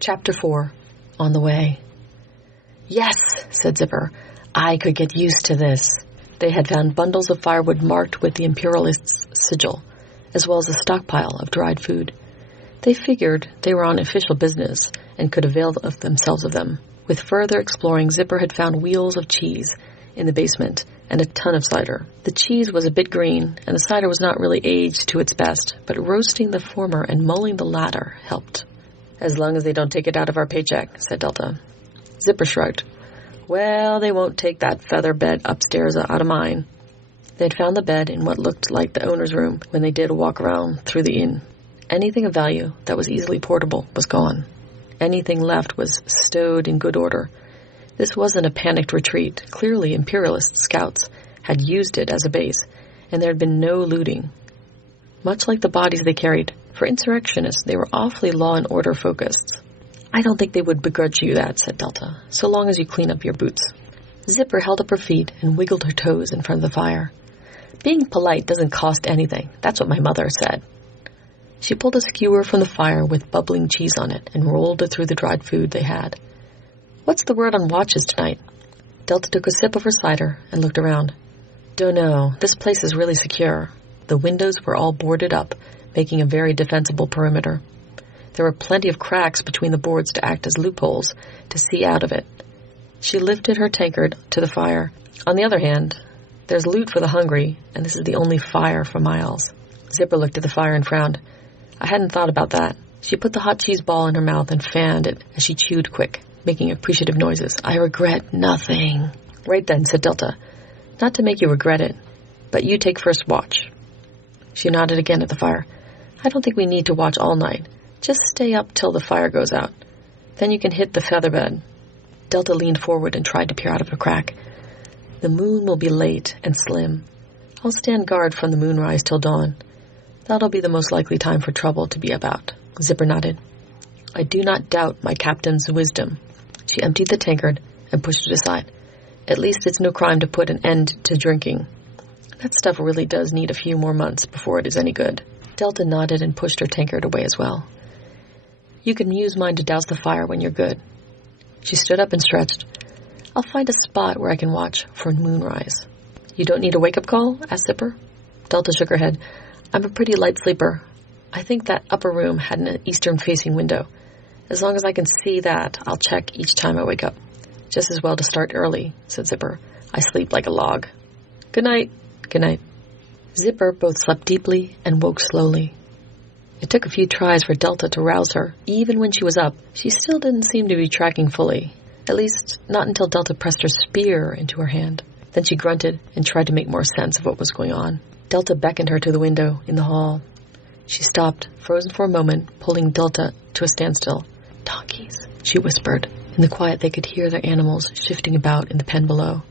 Chapter 4. On the Way. "Yes," said Zipper. "I could get used to this." They had found bundles of firewood marked with the Imperialists' sigil, as well as a stockpile of dried food. They figured they were on official business and could avail of themselves of them. With further exploring, Zipper had found wheels of cheese in the basement and a ton of cider. The cheese was a bit green, and the cider was not really aged to its best, but roasting the former and mulling the latter helped. "As long as they don't take it out of our paycheck," said Delta. Zipper shrugged. "Well, they won't take that feather bed upstairs out of mine." They had found the bed in what looked like the owner's room when they did a walk around through the inn. Anything of value that was easily portable was gone. Anything left was stowed in good order. This wasn't a panicked retreat. Clearly, Imperialist scouts had used it as a base, and there had been no looting. Much like the bodies they carried, for insurrectionists, they were awfully law and order focused. "I don't think they would begrudge you that," said Delta, "so long as you clean up your boots." Zipper held up her feet and wiggled her toes in front of the fire. "Being polite doesn't cost anything. That's what my mother said." She pulled a skewer from the fire with bubbling cheese on it and rolled it through the dried food they had. "What's the word on watches tonight?" Delta took a sip of her cider and looked around. "Dunno. This place is really secure." The windows were all boarded up, making a very defensible perimeter. There were plenty of cracks between the boards to act as loopholes to see out of it. She lifted her tankard to the fire. "On the other hand, there's loot for the hungry, and this is the only fire for miles." Zipper looked at the fire and frowned. "I hadn't thought about that." She put the hot cheese ball in her mouth and fanned it as she chewed quick, making appreciative noises. "I regret nothing." "Right then," said Delta. "Not to make you regret it, but you take first watch." She nodded again at the fire. "I don't think we need to watch all night. Just stay up till the fire goes out. Then you can hit the featherbed." Delta leaned forward and tried to peer out of a crack. "The moon will be late and slim. I'll stand guard from the moonrise till dawn. That'll be the most likely time for trouble to be about." Zipper nodded. "I do not doubt my captain's wisdom." She emptied the tankard and pushed it aside. "At least it's no crime to put an end to drinking. That stuff really does need a few more months before it is any good." Delta nodded and pushed her tankard away as well. "You can use mine to douse the fire when you're good." She stood up and stretched. "I'll find a spot where I can watch for moonrise." "You don't need a wake-up call?" asked Zipper. Delta shook her head. "I'm a pretty light sleeper. I think that upper room had an eastern-facing window. As long as I can see that, I'll check each time I wake up." "Just as well to start early," said Zipper. "I sleep like a log." "Good night." "Good night." Zipper both slept deeply and woke slowly. It took a few tries for Delta to rouse her. Even when she was up, she still didn't seem to be tracking fully. At least, not until Delta pressed her spear into her hand. Then she grunted and tried to make more sense of what was going on. Delta beckoned her to the window in the hall. She stopped, frozen for a moment, pulling Delta to a standstill. "Donkeys," she whispered. In the quiet, they could hear their animals shifting about in the pen below.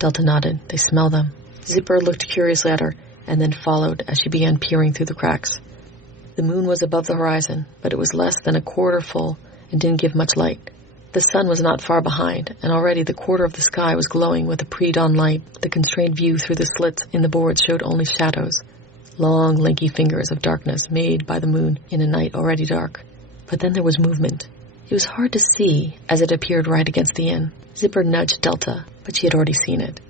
Delta nodded. "They smell them." Zipper looked curiously at her, and then followed as she began peering through the cracks. The moon was above the horizon, but it was less than a quarter full and didn't give much light. The sun was not far behind, and already the quarter of the sky was glowing with the pre-dawn light. The constrained view through the slits in the boards showed only shadows, long, lanky fingers of darkness made by the moon in a night already dark. But then there was movement. It was hard to see as it appeared right against the inn. Zipper nudged Delta, but she had already seen it.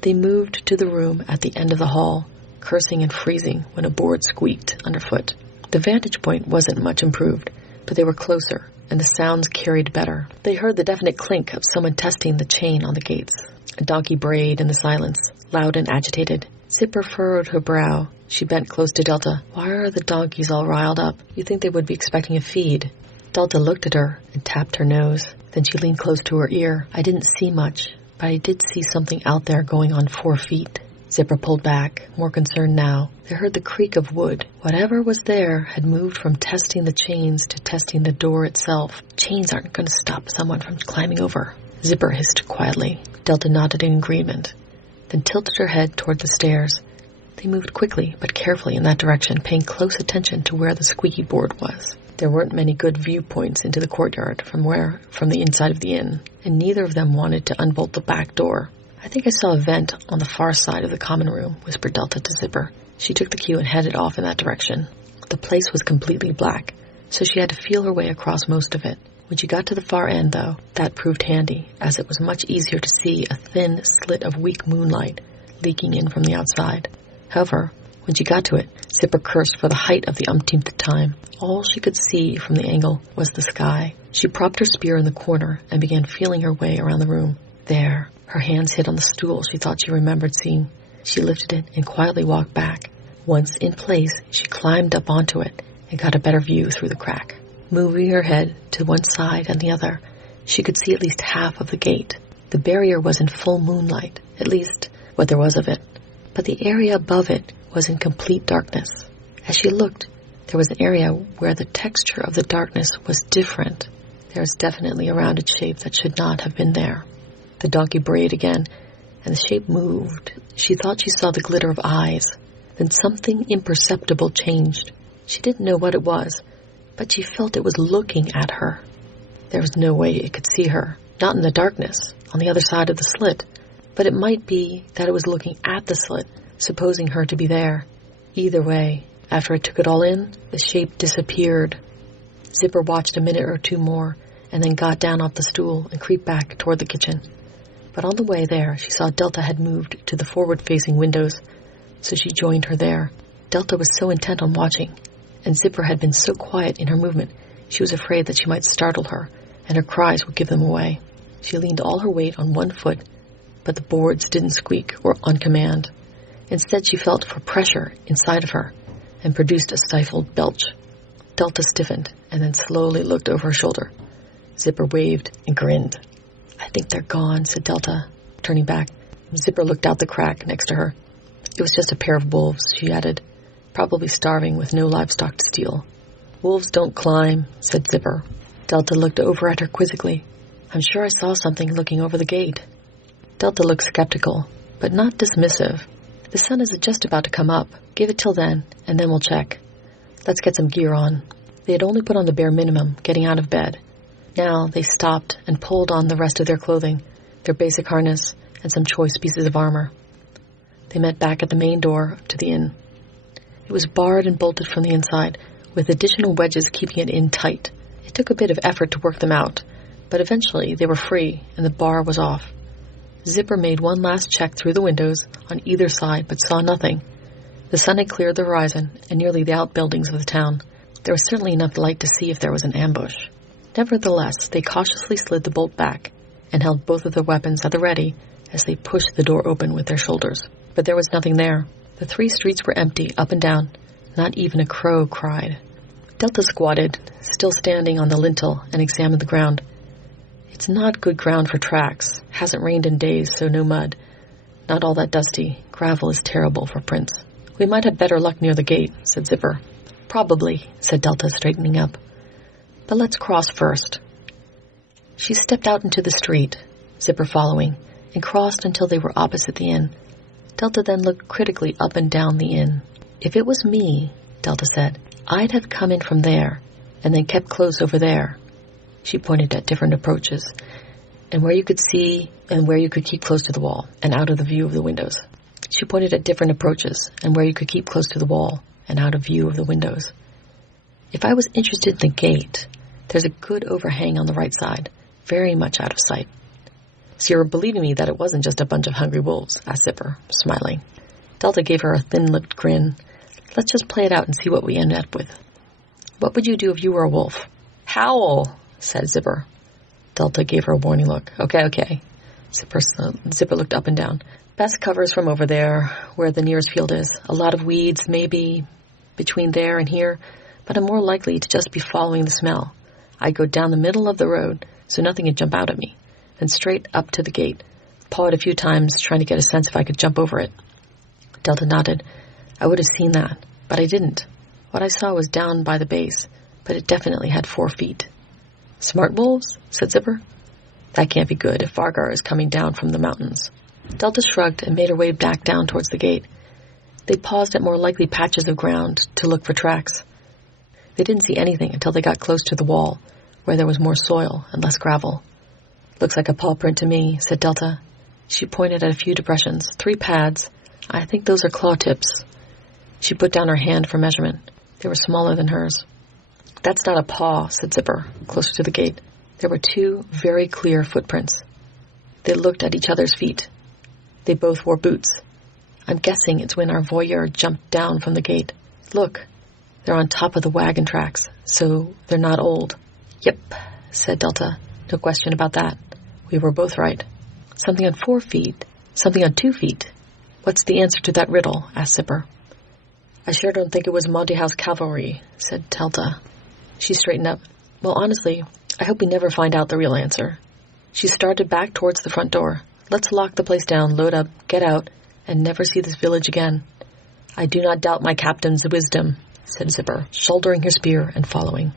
They moved to the room at the end of the hall, cursing and freezing when a board squeaked underfoot. The vantage point wasn't much improved, but they were closer, and the sounds carried better. They heard the definite clink of someone testing the chain on the gates. A donkey brayed in the silence, loud and agitated. Zipper furrowed her brow. She bent close to Delta. "Why are the donkeys all riled up? You'd think they would be expecting a feed." Delta looked at her and tapped her nose. Then she leaned close to her ear. "I didn't see much, but I did see something out there going on 4 feet. Zipper pulled back, more concerned now. They heard the creak of wood. Whatever was there had moved from testing the chains to testing the door itself. Chains aren't going to stop someone from climbing over. Zipper hissed quietly. Delta nodded in agreement, then tilted her head toward the stairs. They moved quickly but carefully in that direction, paying close attention to where the squeaky board was. There weren't many good viewpoints into the courtyard from the inside of the inn, and neither of them wanted to unbolt the back door. "I think I saw a vent on the far side of the common room," whispered Delta to Zipper. She took the cue and headed off in that direction. The place was completely black, so she had to feel her way across most of it. When she got to the far end, though, that proved handy, as it was much easier to see a thin slit of weak moonlight leaking in from the outside. However, when she got to it, Zipper cursed for the height of the umpteenth time. All she could see from the angle was the sky. She propped her spear in the corner and began feeling her way around the room. There, her hands hit on the stool she thought she remembered seeing. She lifted it and quietly walked back. Once in place, she climbed up onto it and got a better view through the crack. Moving her head to one side and the other, she could see at least half of the gate. The barrier was in full moonlight, at least what there was of it, but the area above it was in complete darkness. As she looked, there was an area where the texture of the darkness was different. There was definitely a rounded shape that should not have been there. The donkey brayed again, and the shape moved. She thought she saw the glitter of eyes. Then something imperceptible changed. She didn't know what it was, but she felt it was looking at her. There was no way it could see her, not in the darkness, on the other side of the slit. But it might be that it was looking at the slit, supposing her to be there. Either way, after I took it all in, the shape disappeared. Zipper watched a minute or two more, and then got down off the stool and creeped back toward the kitchen. But on the way there, she saw Delta had moved to the forward-facing windows, so she joined her there. Delta was so intent on watching, and Zipper had been so quiet in her movement, she was afraid that she might startle her, and her cries would give them away. She leaned all her weight on one foot, but the boards didn't squeak or on command. Instead, she felt for pressure inside of her, and produced a stifled belch. Delta stiffened, and then slowly looked over her shoulder. Zipper waved and grinned. "I think they're gone," said Delta, turning back. Zipper looked out the crack next to her. "It was just a pair of wolves," she added, "probably starving with no livestock to steal." "Wolves don't climb," said Zipper. Delta looked over at her quizzically. "I'm sure I saw something looking over the gate." Delta looked skeptical, but not dismissive. "The sun is just about to come up. Give it till then, and then we'll check. Let's get some gear on." They had only put on the bare minimum, getting out of bed. Now they stopped and pulled on the rest of their clothing, their basic harness, and some choice pieces of armor. They met back at the main door to the inn. It was barred and bolted from the inside, with additional wedges keeping it in tight. It took a bit of effort to work them out, but eventually they were free and the bar was off. Zipper made one last check through the windows on either side, but saw nothing. The sun had cleared the horizon and nearly the outbuildings of the town. There was certainly enough light to see if there was an ambush. Nevertheless, they cautiously slid the bolt back and held both of their weapons at the ready as they pushed the door open with their shoulders. But there was nothing there. The 3 streets were empty, up and down. Not even a crow cried. Delta squatted, still standing on the lintel, and examined the ground. It's not good ground for tracks. Hasn't rained in days, so no mud. Not all that dusty. Gravel is terrible for prints. "We might have better luck near the gate," said Zipper. "Probably," said Delta, straightening up. "But let's cross first." She stepped out into the street, Zipper following, and crossed until they were opposite the inn. Delta then looked critically up and down the inn. "If it was me," Delta said, "I'd have come in from there, and then kept close over there." She pointed at different approaches, and where you could see and where you could keep close to the wall, and out of the view of the windows. She pointed at different approaches, and where you could keep close to the wall, and out of view of the windows. "If I was interested in the gate, there's a good overhang on the right side, very much out of sight." "So you're believing me that it wasn't just a bunch of hungry wolves?" asked Zipper, smiling. Delta gave her a thin-lipped grin. "Let's just play it out and see what we end up with. What would you do if you were a wolf?" "Howl," said Zipper. Delta gave her a warning look. Okay. Zipper looked up and down. "Best cover's from over there, where the nearest field is. A lot of weeds, maybe between there and here, but I'm more likely to just be following the smell. I'd go down the middle of the road, so nothing would jump out at me, then straight up to the gate. Paw it a few times, trying to get a sense if I could jump over it." Delta nodded. "I would have seen that, but I didn't. What I saw was down by the base, but it definitely had 4 feet. "Smart wolves?" said Zipper. "That can't be good if Vargar is coming down from the mountains." Delta shrugged and made her way back down towards the gate. They paused at more likely patches of ground to look for tracks. They didn't see anything until they got close to the wall, where there was more soil and less gravel. "Looks like a paw print to me," said Delta. She pointed at a few depressions, 3 pads. "I think those are claw tips." She put down her hand for measurement. They were smaller than hers. "That's not a paw," said Zipper, closer to the gate. There were 2 very clear footprints. They looked at each other's feet. They both wore boots. I'm guessing it's when our voyeur jumped down from the gate. Look, they're on top of the wagon tracks, so they're not old. Yep, said Delta. No question about that. We were both right. Something on 4 feet, something on 2 feet. What's the answer to that riddle? Asked Zipper. I sure don't think it was Monty House cavalry, said Delta. She straightened up. Well, honestly, I hope we never find out the real answer. She started back towards the front door. Let's lock the place down, load up, get out, and never see this village again. I do not doubt my captain's wisdom, said Zipper, shouldering her spear and following.